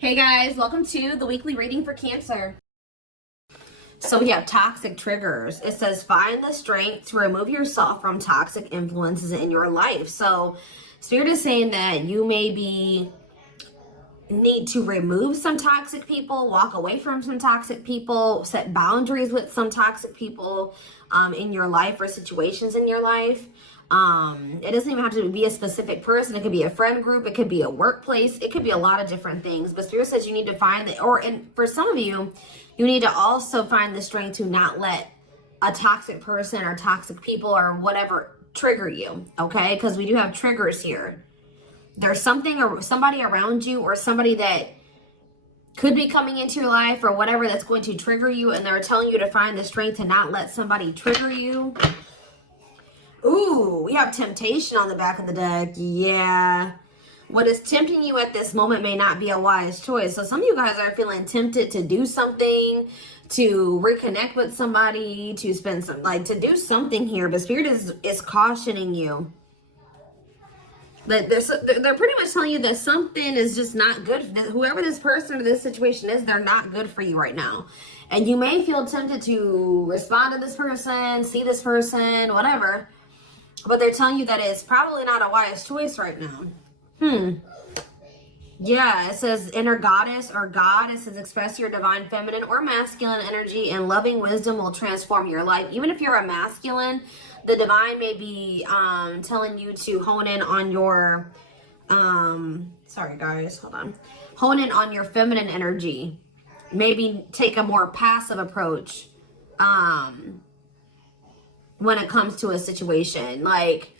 Hey guys, welcome to the weekly reading for Cancer. So we have toxic triggers. It says find the strength to remove yourself from toxic influences in your life. So Spirit is saying that you maybe need to remove some toxic people, walk away from some toxic people, set boundaries with some toxic people in your life or situations in your life. It doesn't even have to be a specific person. It could be a friend group. It could be a workplace. It could be a lot of different things. But Spirit says you need to find the, and for some of you, you need to also find the strength to not let a toxic person or toxic people or whatever trigger you. Okay, because we do have triggers here. There's something or somebody around you or somebody that could be coming into your life or whatever that's going to trigger you, and they're telling you to find the strength to not let somebody trigger you. Ooh, we have temptation on the back of the deck. Yeah. What is tempting you at this moment may not be a wise choice. So some of you guys are feeling tempted to do something, to reconnect with somebody, to spend some, to do something here. But Spirit is cautioning you. They're pretty much telling you that something is just not good. Whoever this person or this situation is, they're not good for you right now. And you may feel tempted to respond to this person, see this person, whatever. But they're telling you that it's probably not a wise choice right now. Yeah, it says inner goddess or God. It says express your divine feminine or masculine energy, and loving wisdom will transform your life. Even if you're a masculine, the divine may be telling you to hone in on your, sorry guys, hold on. Hone in on your feminine energy. Maybe take a more passive approach when it comes to a situation. Like,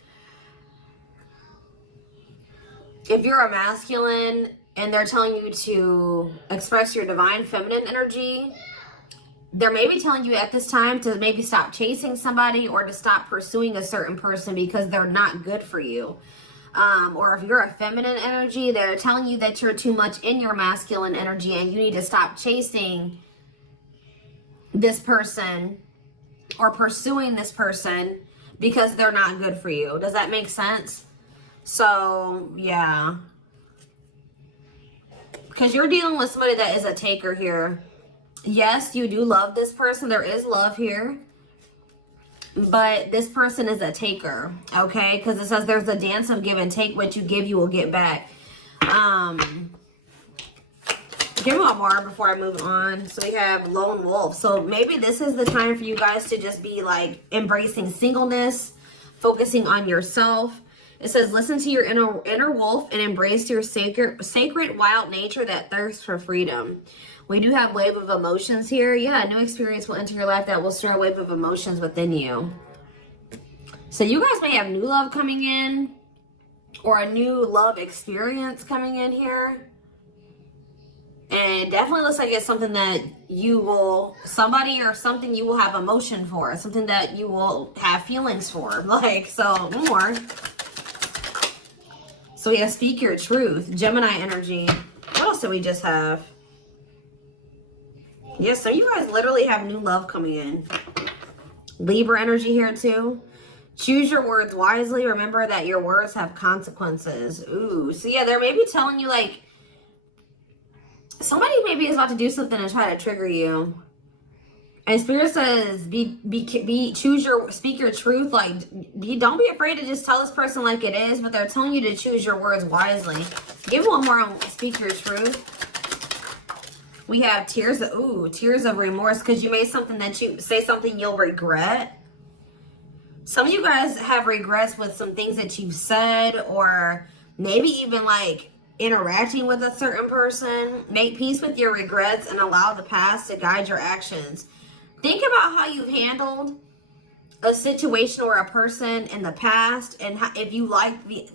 if you're a masculine and they're telling you to express your divine feminine energy, they're maybe telling you at this time to maybe stop chasing somebody or to stop pursuing a certain person because they're not good for you. Or if you're a feminine energy, they're telling you that you're too much in your masculine energy and you need to stop chasing this person or pursuing this person because they're not good for you. Does that make sense? So, yeah. Because you're dealing with somebody that is a taker here. Yes, you do love this person. There is love here. But this person is a taker, okay? Because it says there's a dance of give and take. What you give, you will get back. Give me one more before I move on. So we have lone wolf. So maybe this is the time for you guys to just be like embracing singleness, focusing on yourself. It says listen to your inner wolf and embrace your sacred wild nature that thirsts for freedom. We do have wave of emotions here. Yeah, a new experience will enter your life that will stir a wave of emotions within you. So you guys may have new love coming in or a new love experience coming in here. And it definitely looks like it's something that you will, somebody or something you will have emotion for. Something that you will have feelings for. Like, so more. So yeah, speak your truth. Gemini energy. What else do we just have? Yes, so you guys literally have new love coming in. Libra energy here too. Choose your words wisely. Remember that your words have consequences. Ooh, so yeah, they're maybe telling you like, somebody maybe is about to do something and try to trigger you. And Spirit says, speak your truth. Like, don't be afraid to just tell this person like it is, but they're telling you to choose your words wisely. Give one more on speak your truth. We have tears of remorse, because you made something that you say something you'll regret. Some of you guys have regrets with some things that you've said, or maybe even like interacting with a certain person. Make peace with your regrets and allow the past to guide your actions. Think about how you've handled a situation or a person in the past, and how, if you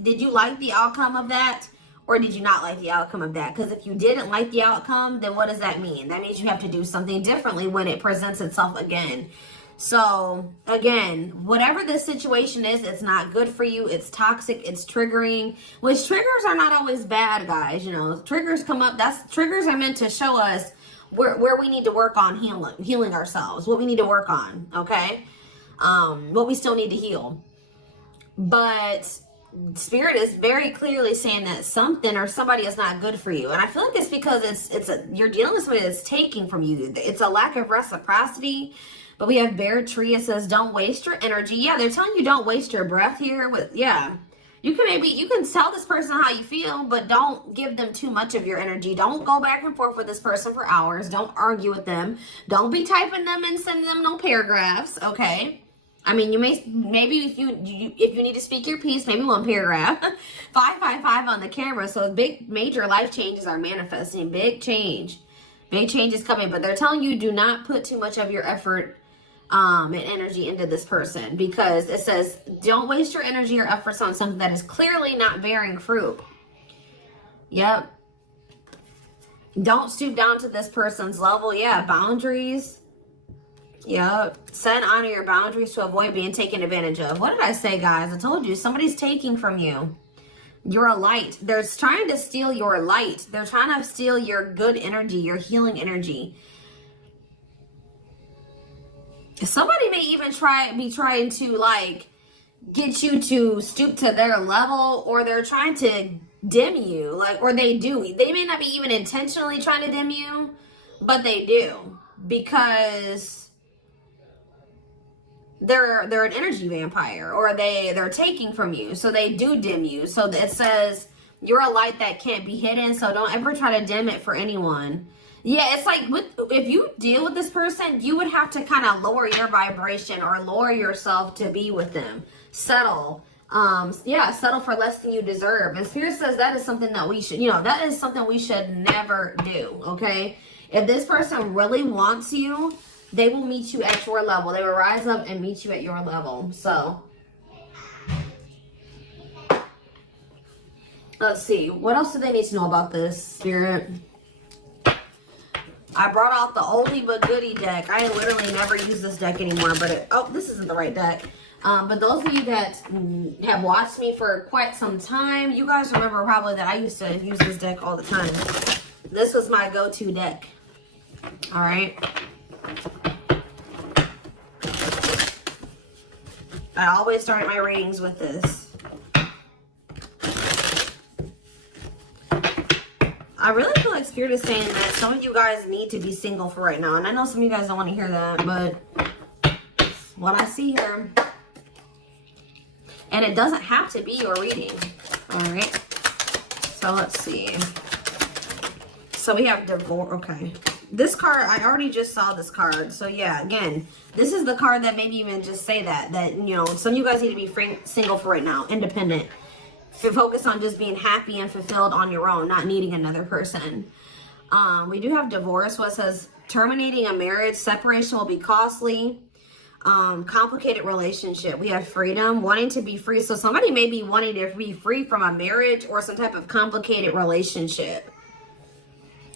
did you like the outcome of that, or did you not like the outcome of that? Because if you didn't like the outcome, then what does that mean? That means you have to do something differently when it presents itself again. So again, whatever this situation is, it's not good for you. It's toxic. It's triggering, which triggers are not always bad, guys. You know, triggers come up. Triggers are meant to show us where we need to work on healing ourselves, what we need to work on. Okay. What we still need to heal. But Spirit is very clearly saying that something or somebody is not good for you. And I feel like it's because you're dealing with somebody that's taking from you. It's a lack of reciprocity. But we have Bear Tree. It says, don't waste your energy. Yeah, they're telling you don't waste your breath here. You can tell this person how you feel, but don't give them too much of your energy. Don't go back and forth with this person for hours. Don't argue with them. Don't be typing them and sending them no paragraphs, okay? I mean, maybe if you need to speak your piece, maybe one paragraph. 555 on the camera. So big, major life changes are manifesting. Big change. Big change is coming. But they're telling you do not put too much of your effort and energy into this person, because it says don't waste your energy or efforts on something that is clearly not bearing fruit. Yep. Don't stoop down to this person's level. Yeah, boundaries. Yep. Set and honor your boundaries to avoid being taken advantage of. What did I say, guys? I told you somebody's taking from you. You're a light. They're trying to steal your light. They're trying to steal your good energy, your healing energy. Somebody may even be trying to like get you to stoop to their level, or they're trying to dim you, like, or they do. They may not be even intentionally trying to dim you, but they do, because they're an energy vampire, or they're taking from you, so they do dim you. So it says you're a light that can't be hidden, so don't ever try to dim it for anyone. Yeah, it's like if you deal with this person, you would have to kind of lower your vibration or lower yourself to be with them. Settle. Settle for less than you deserve. And Spirit says that is something that we should, that is something we should never do, okay? If this person really wants you, they will meet you at your level. They will rise up and meet you at your level. So, let's see. What else do they need to know about this, Spirit? I brought out the oldie but goodie deck. I literally never use this deck anymore, but this isn't the right deck. But those of you that have watched me for quite some time, you guys remember probably that I used to use this deck all the time. This was my go-to deck. All right. I always start my readings with this. I really feel like Spirit is saying that some of you guys need to be single for right now. And I know some of you guys don't want to hear that, but what I see here. And it doesn't have to be your reading. All right. So let's see. So we have divorce. Okay. This card, I already just saw this card. So yeah, again, this is the card that maybe even just say that some of you guys need to be single for right now, independent. Focus on just being happy and fulfilled on your own, not needing another person. We do have divorce. What says terminating a marriage, separation will be costly. Complicated relationship. We have freedom, wanting to be free. So somebody may be wanting to be free from a marriage or some type of complicated relationship.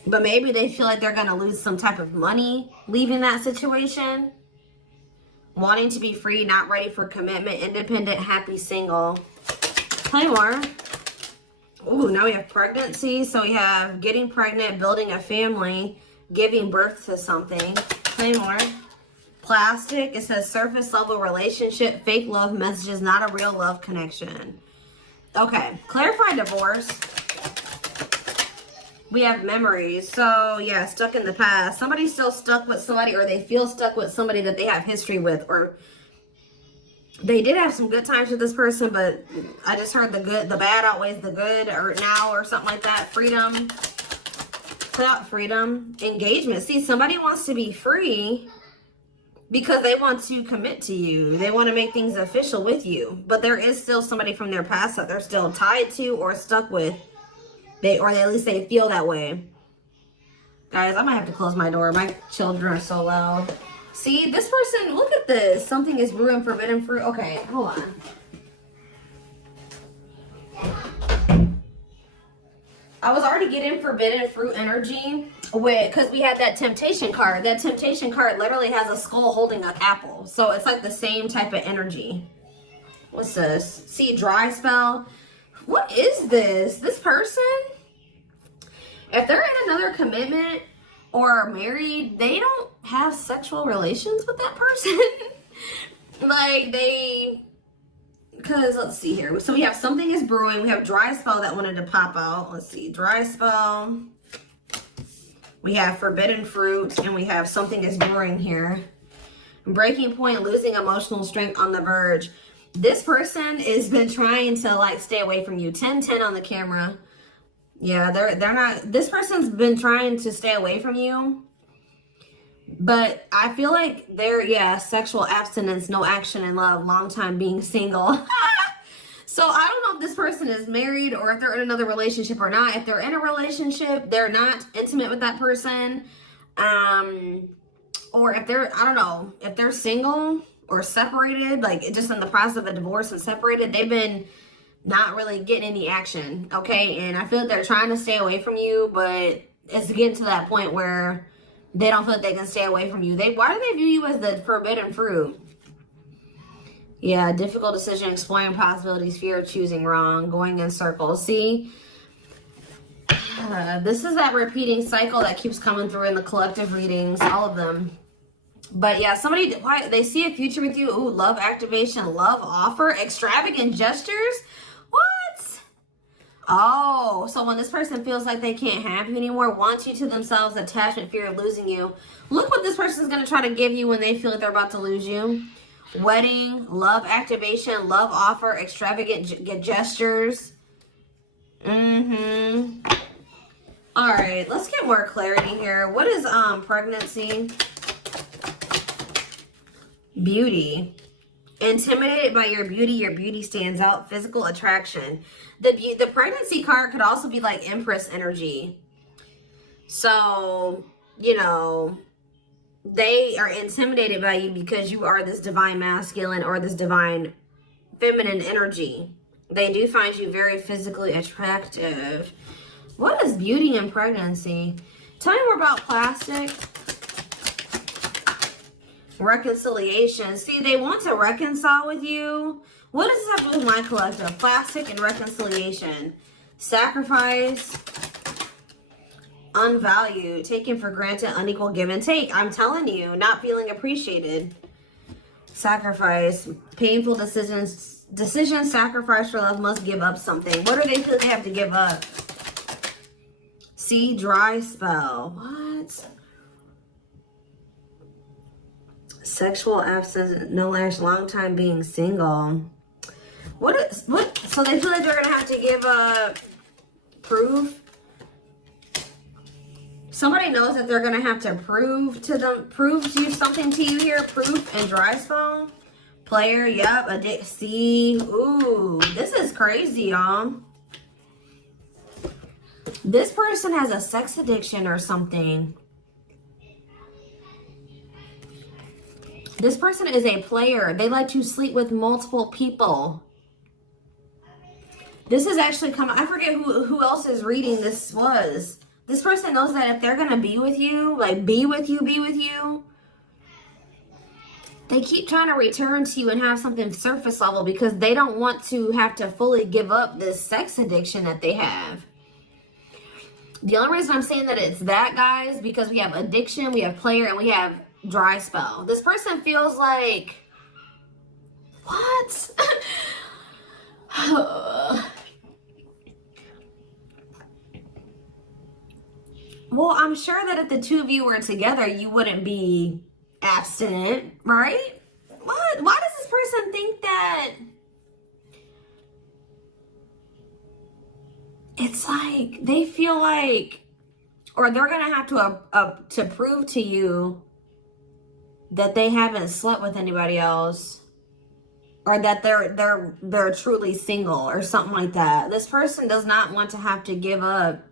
But maybe they feel like they're going to lose some type of money leaving that situation. Wanting to be free, not ready for commitment, independent, happy, single. Play more. Ooh, now we have pregnancy. So we have getting pregnant, building a family, giving birth to something. Play more. Plastic. It says surface level relationship, fake love messages, not a real love connection. Okay. Clarify divorce. We have memories. So yeah, stuck in the past. Somebody's still stuck with somebody, or they feel stuck with somebody that they have history with, or they did have some good times with this person, but I just heard the bad outweighs the good, or now, or something like that. Freedom. Freedom. Engagement. See, somebody wants to be free because they want to commit to you. They want to make things official with you. But there is still somebody from their past that they're still tied to or stuck with. Or at least they feel that way. Guys, I might have to close my door. My children are so loud. See, this person, look at this. Something is brewing forbidden fruit. Okay, hold on. I was already getting forbidden fruit energy because we had that temptation card. That temptation card literally has a skull holding an apple. So it's like the same type of energy. What's this? See, dry spell. What is this? This person, if they're in another commitment or married, they don't have sexual relations with that person. Like because let's see here. So we have something is brewing. We have dry spell that wanted to pop out. Let's see, dry spell. We have forbidden fruit, and we have something is brewing here. Breaking point, losing emotional strength, on the verge. This person has been trying to like stay away from you. 10-10 on the camera. Yeah, they're not. This person's been trying to stay away from you. But I feel like they're, yeah, sexual abstinence, no action in love, long time being single. So I don't know if this person is married or if they're in another relationship or not. If they're in a relationship, they're not intimate with that person. Or if they're, I don't know, if they're single or separated, like just in the process of a divorce and separated, they've been not really getting any action, okay? And I feel like they're trying to stay away from you, but it's getting to that point where they don't feel like they can stay away from you. Why do they view you as the forbidden fruit? Yeah, difficult decision, exploring possibilities, fear of choosing wrong, going in circles. See, this is that repeating cycle that keeps coming through in the collective readings, all of them. But yeah, somebody, why they see a future with you. Ooh, love activation, love offer, extravagant gestures. What? Oh, so when this person feels like they can't have you anymore, wants you to themselves, attachment, fear of losing you. Look what this person's going to try to give you when they feel like they're about to lose you. Wedding, love activation, love offer, extravagant gestures. All right, let's get more clarity here. What is pregnancy? Beauty. Intimidated by your beauty stands out. Physical attraction. The pregnancy card could also be like Empress energy. So, you know, they are intimidated by you because you are this divine masculine or this divine feminine energy. They do find you very physically attractive. What is beauty and pregnancy? Tell me more about plastic. Reconciliation. See, they want to reconcile with you. What does this have to do with my collective? Plastic and reconciliation. Sacrifice. Unvalued. Taken for granted. Unequal give and take. I'm telling you, not feeling appreciated. Sacrifice. Painful decisions. Sacrifice for love. Must give up something. What do they feel they have to give up? See, dry spell. What? Sexual absence, no lash, long time being single. What? So they feel like they're gonna have to give proof. Somebody knows that they're gonna have to prove you something to you here. Proof and dry spell. Player, yep. See, ooh, this is crazy, y'all. This person has a sex addiction or something. This person is a player. They like to sleep with multiple people. This is actually coming. I forget who else's reading this was. This person knows that if they're going to be with you, like be with you, they keep trying to return to you and have something surface level because they don't want to have to fully give up this sex addiction that they have. The only reason I'm saying that it's that, guys, because we have addiction, we have player, and we have dry spell. This person feels like, what? Well, I'm sure that if the two of you were together, you wouldn't be abstinent, right? What? Why does this person think that? It's like they feel like, or they're gonna have to prove to you that they haven't slept with anybody else, or that they're truly single or something like that. This person does not want to have to give up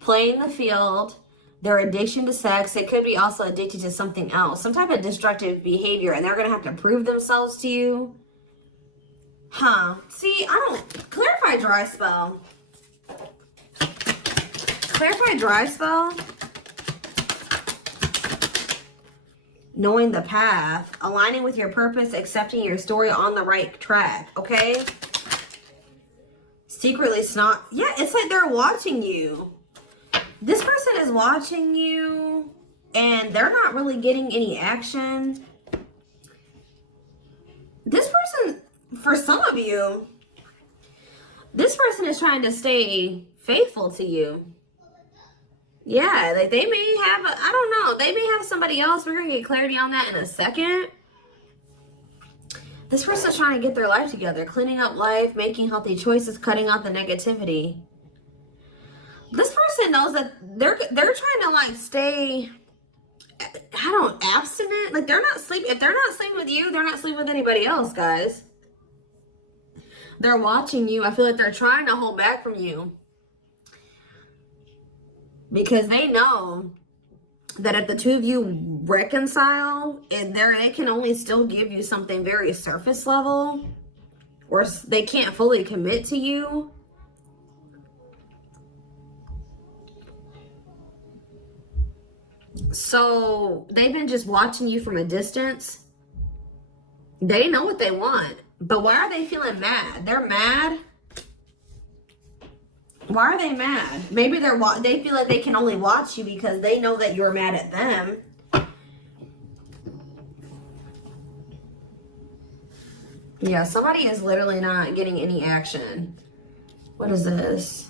playing the field, their addiction to sex. They could be also addicted to something else, some type of destructive behavior, and they're going to have to prove themselves to you. Huh. See, I don't... Clarify dry spell. Clarify dry spell. Knowing the path, aligning with your purpose, accepting your story, on the right track, okay? Secretly snot. Yeah, it's like they're watching you. This person is watching you, and they're not really getting any action. This person, for some of you, this person is trying to stay faithful to you. Yeah, like they may have, I don't know, they may have somebody else. We're going to get clarity on that in a second. This person's trying to get their life together, cleaning up life, making healthy choices, cutting out the negativity. This person knows that they're trying to like stay, abstinent. Like they're not sleeping. If they're not sleeping with you, they're not sleeping with anybody else, guys. They're watching you. I feel like they're trying to hold back from you. Because they know that if the two of you reconcile, and they can only still give you something very surface level, or they can't fully commit to you. So they've been just watching you from a distance. They know what they want, but why are they feeling mad? They're mad. Why are they mad? Maybe they feel like they can only watch you because they know that you're mad at them. Yeah, somebody is literally not getting any action. What is this?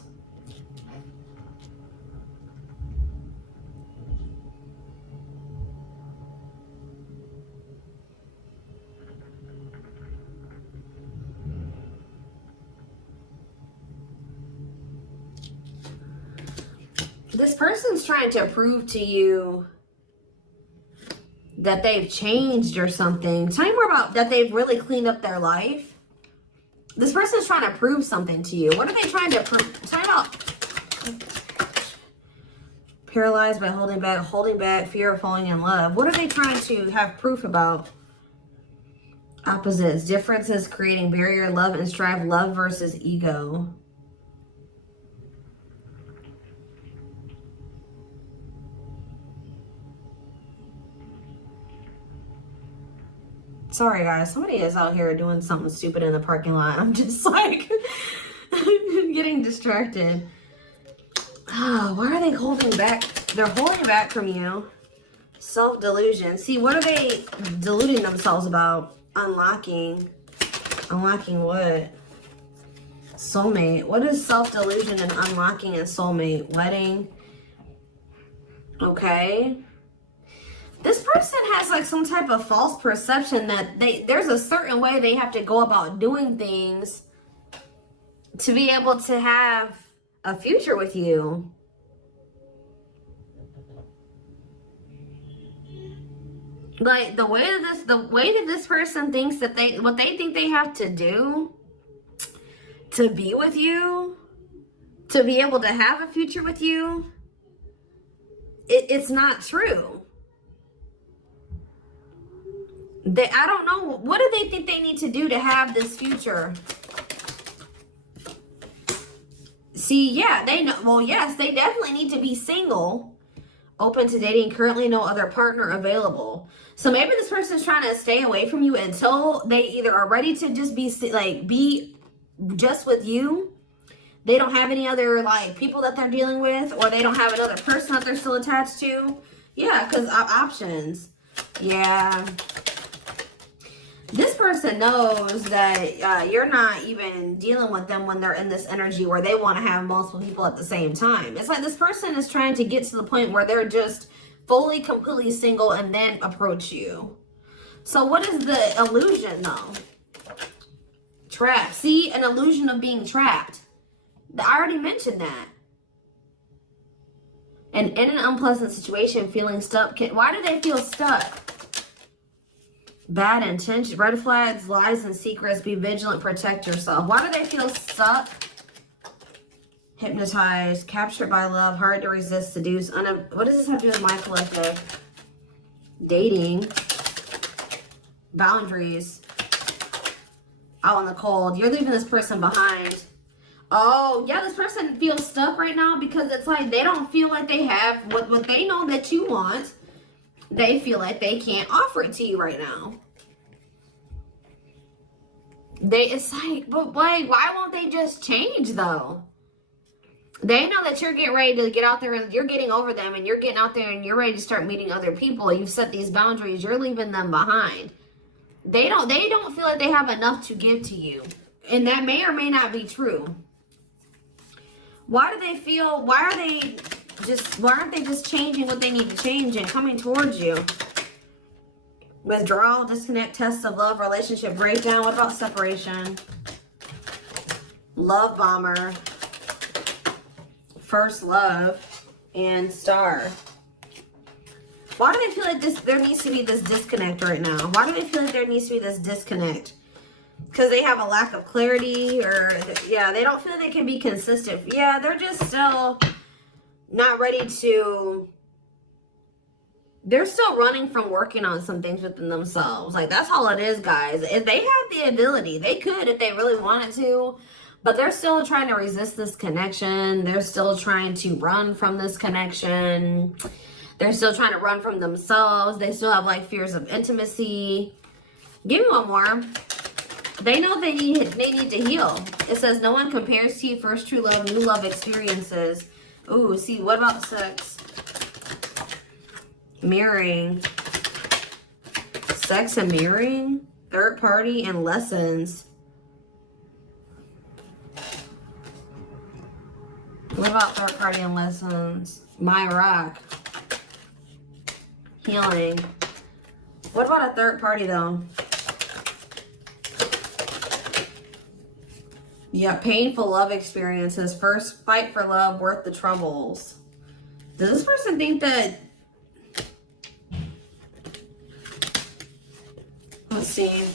This person's trying to prove to you that they've changed or something. Tell me more about that. They've really cleaned up their life. This person's trying to prove something to you. What are they trying to prove? Tell me about paralyzed by holding back, fear of falling in love. What are they trying to have proof about? Opposites, differences, creating barrier, love and strive, love versus ego. Sorry, guys. Somebody is out here doing something stupid in the parking lot. I'm just like getting distracted. Oh, why are they holding back? They're holding back from you. Self-delusion. See, what are they deluding themselves about? Unlocking. Unlocking what? Soulmate. What is self-delusion and unlocking and soulmate? Wedding. Okay. This person has like some type of false perception that there's a certain way they have to go about doing things to be able to have a future with you. Like the way that this person thinks that what they think they have to do to be with you, to be able to have a future with you, it's not true. I don't know. What do they think they need to do to have this future? See, yeah, they know. Well, yes, they definitely need to be single, open to dating, currently no other partner available. So maybe this person's trying to stay away from you until they either are ready to just be just with you. They don't have any other like people that they're dealing with, or they don't have another person that they're still attached to. Yeah, because options. Yeah. This person knows that you're not even dealing with them when they're in this energy where they want to have multiple people at the same time. It's like this person is trying to get to the point where they're just fully, completely single and then approach you. So what is the illusion though? Trapped. See, an illusion of being trapped. I already mentioned that. And in an unpleasant situation, feeling stuck. Why do they feel stuck? Bad intention, red flags, lies, and secrets. Be vigilant, protect yourself. Why do they feel stuck? Hypnotized, captured by love, hard to resist, seduce. What does this have to do with my collective? Dating. Boundaries. Out in the cold. You're leaving this person behind. Oh, yeah, this person feels stuck right now because it's like they don't feel like they have what they know that you want. They feel like they can't offer it to you right now. It's like, but like, why won't they just change though? They know that you're getting ready to get out there and you're getting over them and you're getting out there and you're ready to start meeting other people. You've set these boundaries. You're leaving them behind. They don't feel like they have enough to give to you. And that may or may not be true. Why do they feel, why aren't they just changing what they need to change and coming towards you? Withdrawal, disconnect, test of love, relationship breakdown. What about separation? Love bomber, first love, and star. Why do they feel like there needs to be this disconnect right now? Why do they feel like there needs to be this disconnect? Because they have a lack of clarity, or yeah, they don't feel they can be consistent. Yeah, they're just still not ready to, they're still running from working on some things within themselves. Like, that's all it is, guys. If they have the ability, they could if they really wanted to, but they're still trying to resist this connection. They're still trying to run from this connection. They're still trying to run from themselves. They still have like fears of intimacy. Give me one more. They know they need to heal. It says no one compares to you. First true love, new love experiences. Ooh, see, what about sex? Mirroring. Sex and mirroring. Third party and lessons. What about third party and lessons? My rock. Healing. What about a third party though? Yeah, painful love experiences. First fight for love, worth the troubles. Does this person think that... Let's see.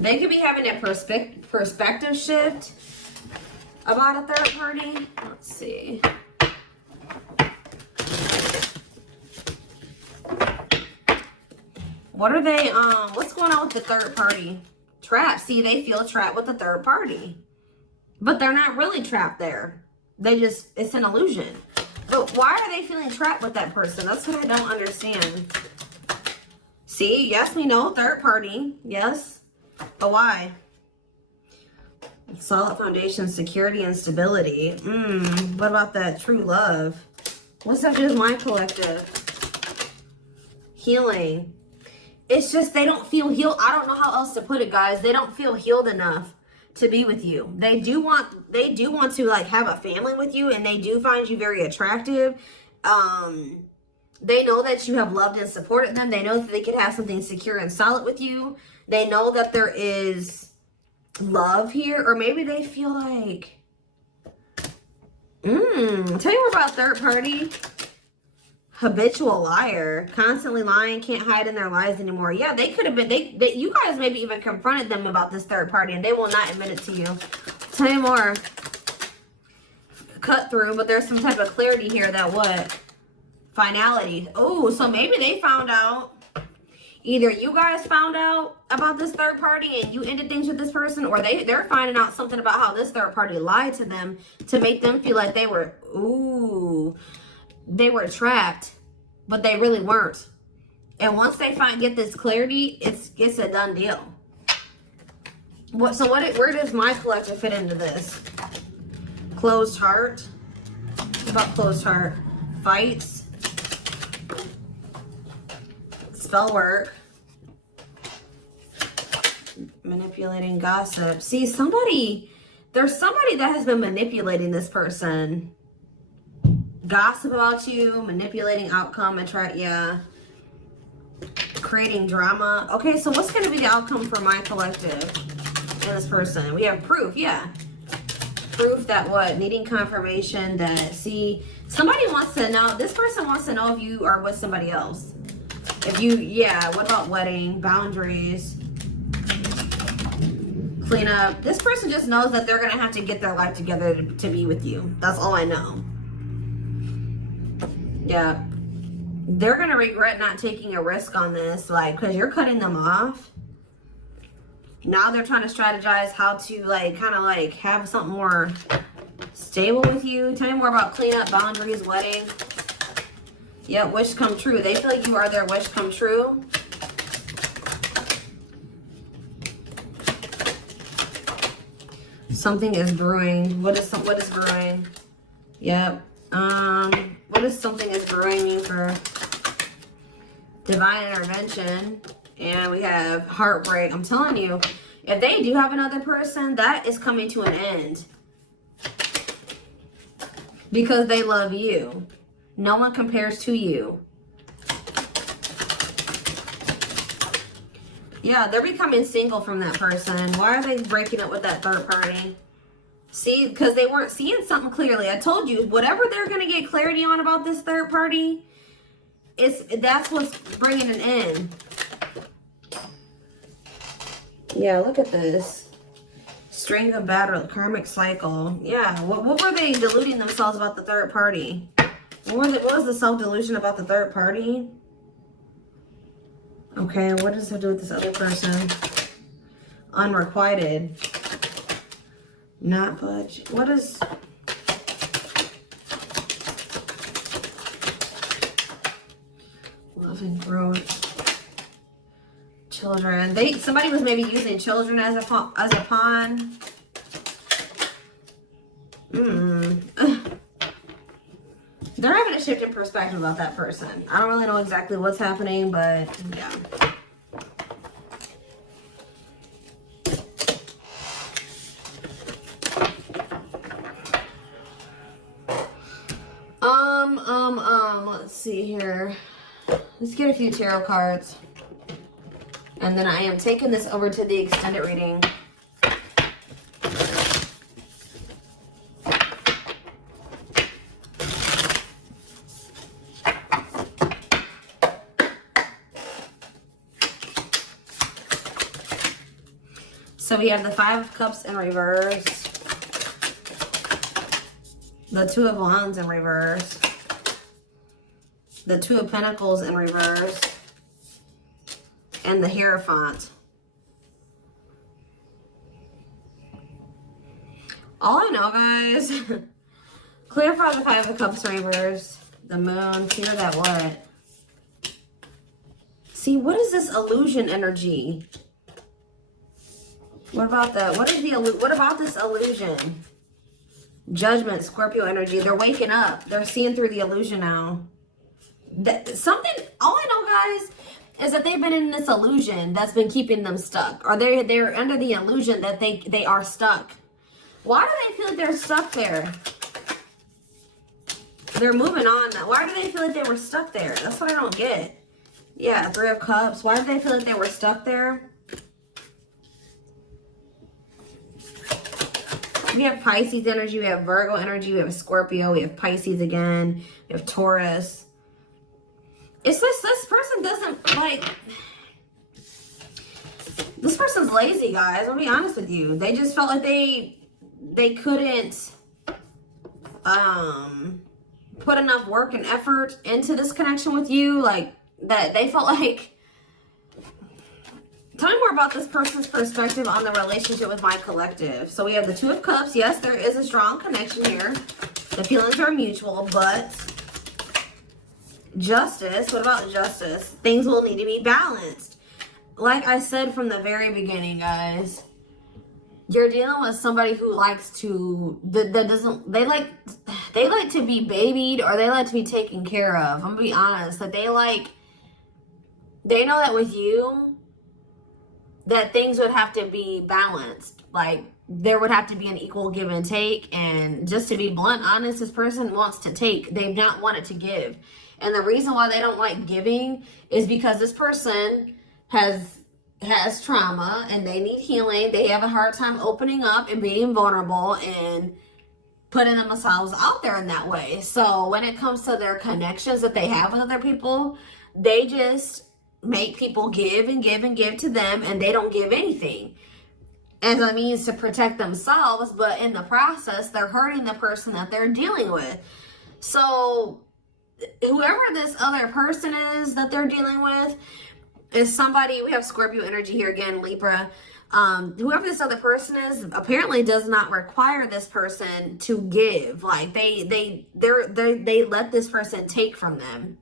They could be having a perspective shift about a third party. Let's see. What are they, what's going on with the third party? Trapped. See, they feel trapped with the third party. But they're not really trapped there. They just, it's an illusion. But why are they feeling trapped with that person? That's what I don't understand. See, yes, we know, third party. Yes. But why? Solid foundation, security, and stability. What about that true love? What's up with my collective? Healing. It's just they don't feel healed. I don't know how else to put it, guys. They don't feel healed enough to be with you. They do want to like have a family with you, and they do find you very attractive. They know that you have loved and supported them. They know that they could have something secure and solid with you. They know that there is love here, or maybe they feel like tell you more about third party. Habitual liar, constantly lying, can't hide in their lies anymore. Yeah, they could have been, you guys maybe even confronted them about this third party, and they will not admit it to you. Tell you more. Cut through, but there's some type of clarity here that what? Finality. Oh, so maybe they found out. Either you guys found out about this third party and you ended things with this person, or they're finding out something about how this third party lied to them to make them feel like they were, they were trapped, but they really weren't. And once they get this clarity, it's a done deal. Where does my collective fit into this? Closed heart. What about closed heart? Fights. Spell work. Manipulating, gossip. See, there's somebody that has been manipulating this person. Gossip about you, manipulating outcome, creating drama. Okay, so what's going to be the outcome for my collective and this person? We have proof, proof that what? Needing confirmation that, see, somebody wants to know, this person wants to know if you are with somebody else. If you, what about wedding, boundaries, clean up. This person just knows that they're going to have to get their life together to be with you. That's all I know. Yeah, they're going to regret not taking a risk on this, like, because you're cutting them off. Now they're trying to strategize how to, like, kind of, like, have something more stable with you. Tell me more about cleanup, boundaries, wedding. Yeah, wish come true. They feel like you are their wish come true. Something is brewing. What is brewing? Yep. What does something is brewing mean for divine intervention? And we have heartbreak. I'm telling you, if they do have another person, that is coming to an end. Because they love you. No one compares to you. Yeah, they're becoming single from that person. Why are they breaking up with that third party? See, because they weren't seeing something clearly. I told you, whatever they're going to get clarity on about this third party, that's what's bringing an end. Yeah, look at this. String of battle, karmic cycle. Yeah, what were they deluding themselves about the third party? What was the self-delusion about the third party? Okay, what does it do with this other person? Unrequited. Not budge. What is... Love and growth. Children. Somebody was maybe using children as a pawn. They're having a shift in perspective about that person. I don't really know exactly what's happening, but yeah. Let's see here. Let's get a few tarot cards. And then I am taking this over to the extended reading. So we have the Five of Cups in reverse. The Two of Wands in reverse. The Two of Pentacles in reverse. And the Hierophant. All I know, guys, clarify the Five of Cups in reverse. The Moon, clear that what? See, what is this illusion energy? What about that? What about this illusion? Judgment, Scorpio energy. They're waking up. They're seeing through the illusion now. All I know, guys, is that they've been in this illusion that's been keeping them stuck. Or they're under the illusion that they are stuck. Why do they feel like they're stuck there? They're moving on now. Why do they feel like they were stuck there? That's what I don't get. Yeah, Three of Cups. Why do they feel like they were stuck there? We have Pisces energy, we have Virgo energy, we have Scorpio, we have Pisces again, we have Taurus. It's just this person doesn't like... This person's lazy, guys. I'll be honest with you. They just felt like they couldn't put enough work and effort into this connection with you. Like, that they felt like... Tell me more about this person's perspective on the relationship with my collective. So we have the Two of Cups. Yes, there is a strong connection here. The feelings are mutual, but Justice. What about Justice? Things will need to be balanced. Like I said from the very beginning, guys, you're dealing with somebody who likes to they like to be babied, or they like to be taken care of. I'm gonna be honest, that they know that with you, that things would have to be balanced. Like, there would have to be an equal give and take. And just to be blunt, honest, this person wants to take. They've not wanted to give. And the reason why they don't like giving is because this person has trauma and they need healing. They have a hard time opening up and being vulnerable and putting themselves out there in that way. So when it comes to their connections that they have with other people, they just make people give and give and give to them, and they don't give anything as a means to protect themselves, but in the process they're hurting the person that they're dealing with. So whoever this other person is that they're dealing with is somebody, we have Scorpio energy here again, Libra. Whoever this other person is apparently does not require this person to give. Like, they let this person take from them.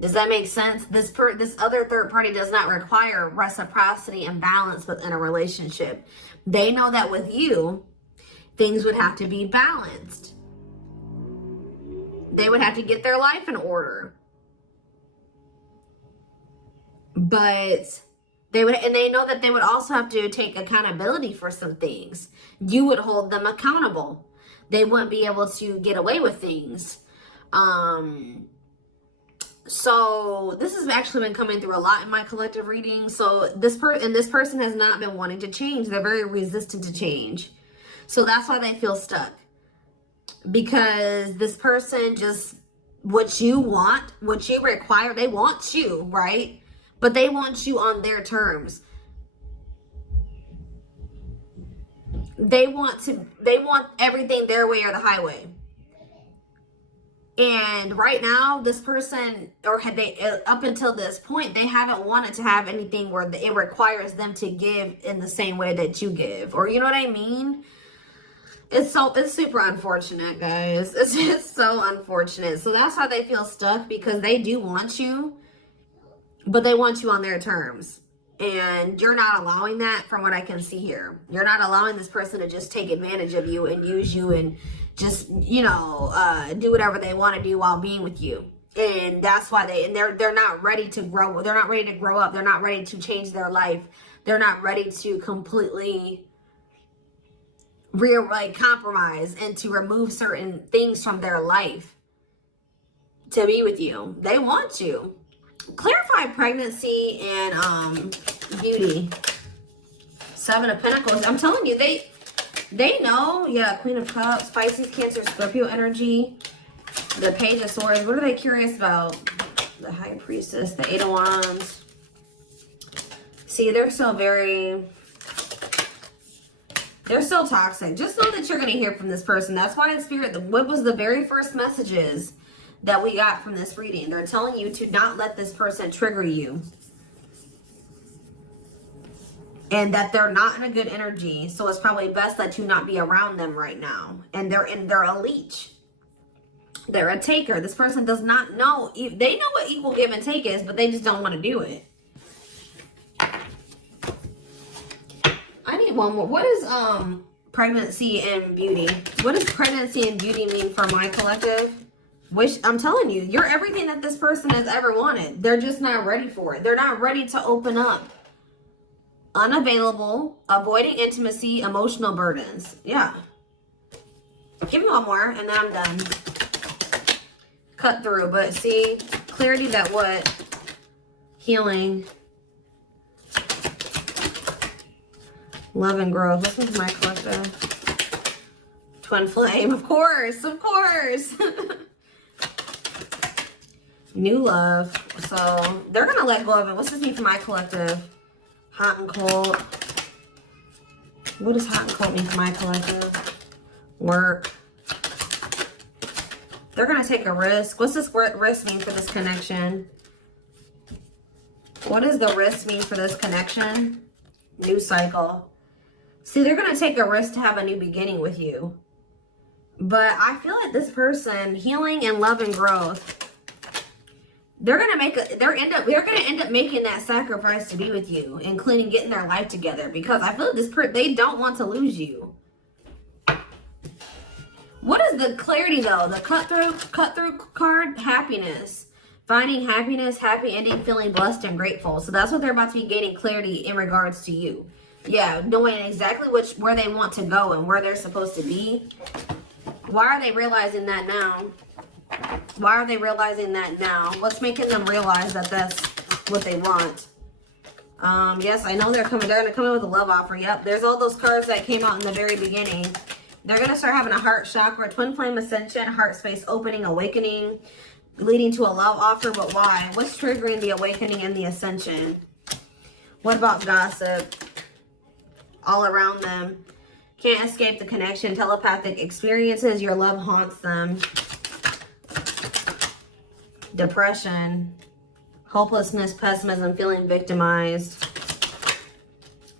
Does that make sense? This other third party does not require reciprocity and balance within a relationship. They know that with you, things would have to be balanced. They would have to get their life in order. But they would, and they know that they would also have to take accountability for some things. You would hold them accountable. They wouldn't be able to get away with things. So this has actually been coming through a lot in my collective reading. So this person has not been wanting to change. They're very resistant to change. So that's why they feel stuck. Because this person just, what you want, what you require, they want you, right? But they want you on their terms. They want everything their way or the highway. And right now, this person, or had they, up until this point, they haven't wanted to have anything where it requires them to give in the same way that you give. Or you know what I mean? It's super unfortunate, guys. It's just so unfortunate. So that's why they feel stuck, because they do want you, but they want you on their terms. And you're not allowing that, from what I can see here. You're not allowing this person to just take advantage of you and use you and just, you know, do whatever they want to do while being with you. And that's why they're not ready to grow. They're not ready to grow up. They're not ready to change their life. They're not ready to completely compromise and to remove certain things from their life to be with you. They want you. Clarify pregnancy and beauty. 7 of Pentacles. I'm telling you, they know. Yeah, Queen of Cups, Pisces, Cancer, Scorpio energy. The Page of Swords. What are they curious about? The High Priestess, the 8 of Wands. See, they're so toxic. Just know that you're going to hear from this person. That's why in Spirit, what was the very first messages that we got from this reading? They're telling you to not let this person trigger you. And that they're not in a good energy. So it's probably best that you not be around them right now. And they're a leech. They're a taker. This person does not know. They know what equal give and take is, but they just don't want to do it. I need one more. What is pregnancy and beauty? What does pregnancy and beauty mean for my collective? I'm telling you, you're everything that this person has ever wanted. They're just not ready for it. They're not ready to open up. Unavailable, avoiding intimacy, emotional burdens. Yeah. Give me one more and then I'm done. Cut through, but see, clarity that what? Healing. Love and growth. Listen to my collective. Twin flame, of course, of course. New love. So they're gonna let go of it. What's this mean for my collective? Hot and cold. What does hot and cold mean for my collective? Work. They're gonna take a risk. What's this risk mean for this connection? What does the risk mean for this connection? New cycle. See, they're gonna take a risk to have a new beginning with you. But I feel like this person, healing and love and growth, they're gonna end up making that sacrifice to be with you, including getting their life together, because I feel like they don't want to lose you. What is the clarity though? The cut through card, happiness. Finding happiness, happy ending, feeling blessed and grateful. So that's what they're about to be gaining clarity in regards to you. Yeah, knowing exactly where they want to go and where they're supposed to be. Why are they realizing that now? Why are they realizing that now? What's making them realize that that's what they want? Yes, I know they're gonna come in with a love offer. Yep, there's all those cards that came out in the very beginning. They're gonna start having a heart chakra, twin flame ascension, heart space opening, awakening, leading to a love offer. But why? What's triggering the awakening and the ascension? What about gossip? All around them. Can't escape the connection. Telepathic experiences. Your love haunts them. Depression. Hopelessness, pessimism, feeling victimized.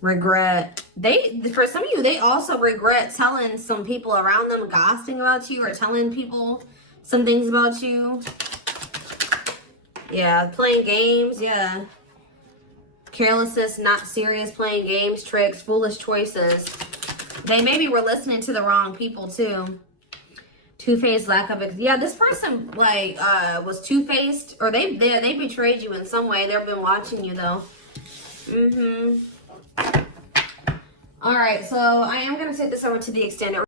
Regret. For some of you, they also regret telling some people around them, gossiping about you, or telling people some things about you. Yeah, playing games. Yeah. Carelessness, not serious, playing games, tricks, foolish choices. They maybe were listening to the wrong people too. Two-faced, lack of yeah, this person like was two-faced, or they betrayed you in some way. They've been watching you though. All right, so I am gonna take this over to the extended